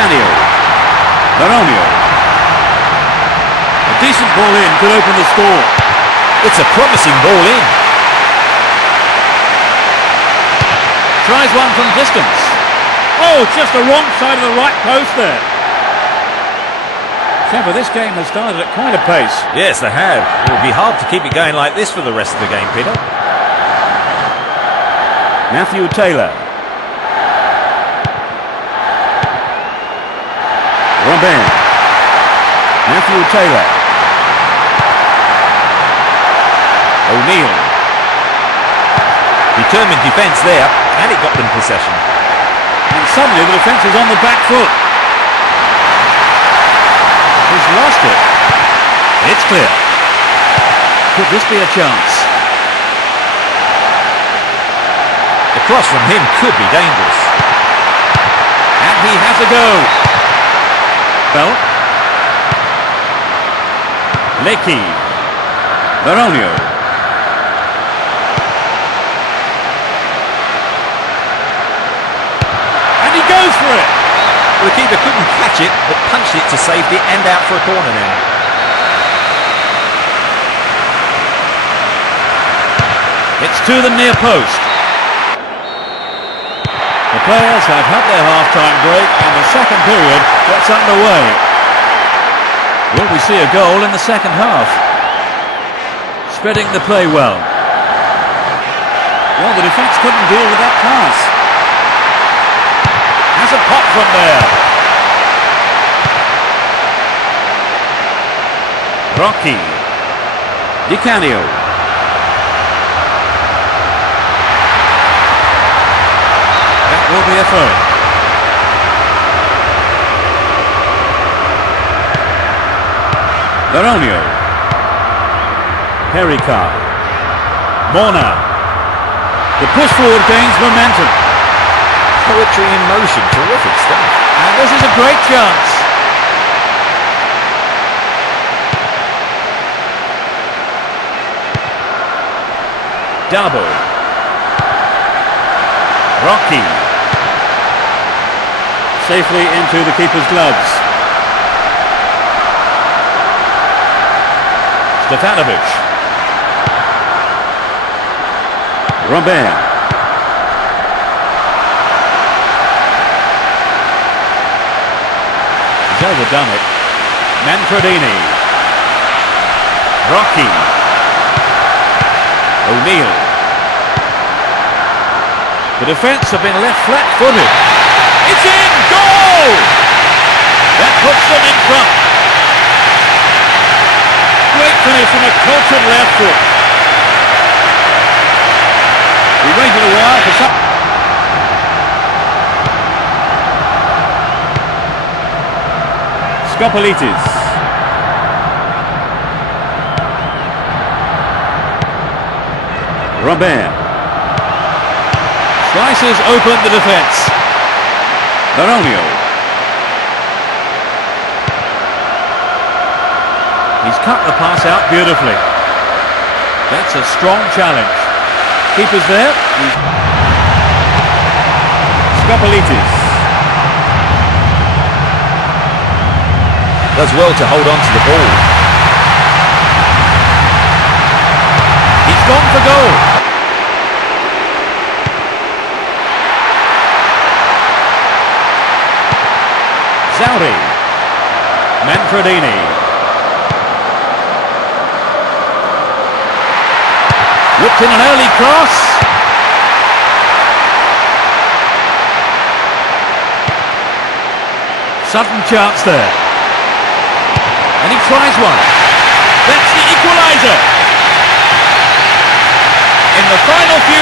Canio. Baronio. A decent ball in could open the score. It's a promising ball in. Tries one from distance. Oh, just the wrong side of the right post there. Trevor, this game has started at quite a pace. Yes, they have. It will be hard to keep it going like this for the rest of the game, Peter. Matthew Taylor. Robben. Matthew Taylor. O'Neill. Determined defence there, and it got them possession. And suddenly the defence is on the back foot. He's lost it. It's clear. Could this be a chance? The cross from him could be dangerous. And he has a go. Bell. Lecky. Baronio. And he goes for it. Well, the keeper couldn't catch it, but punched it to safety and out for a corner now. It's to the near post. The players have had their half-time break and the second period gets underway. Will we see a goal in the second half? Spreading the play well. Well, the defence couldn't deal with that pass. Has a pop from there. Rocky. Di Canio. That will be a throw. Baronio. Pericard. Morna. The push forward gains momentum. Poetry in motion, terrific stuff. And this is a great chance. Dabo. Rocky. Safely into the keeper's gloves. Stefanovic. Robben. He's overdone it. Manfredini. Rocky. O'Neill. The defence have been left flat-footed. It's in! Goal! That puts them in front. Great finish from a cultured left foot. We waited a while for some... Skopolitis. Robben. Slices open the defence. Baronio. He's cut the pass out beautifully. That's a strong challenge. Keeper's there. Skopolitis. Does well to hold on to the ball. He's gone for goal. Zauri. Manfredini. Whipped in an early cross. Sudden chance there. And he tries one. That's the equaliser. In the final few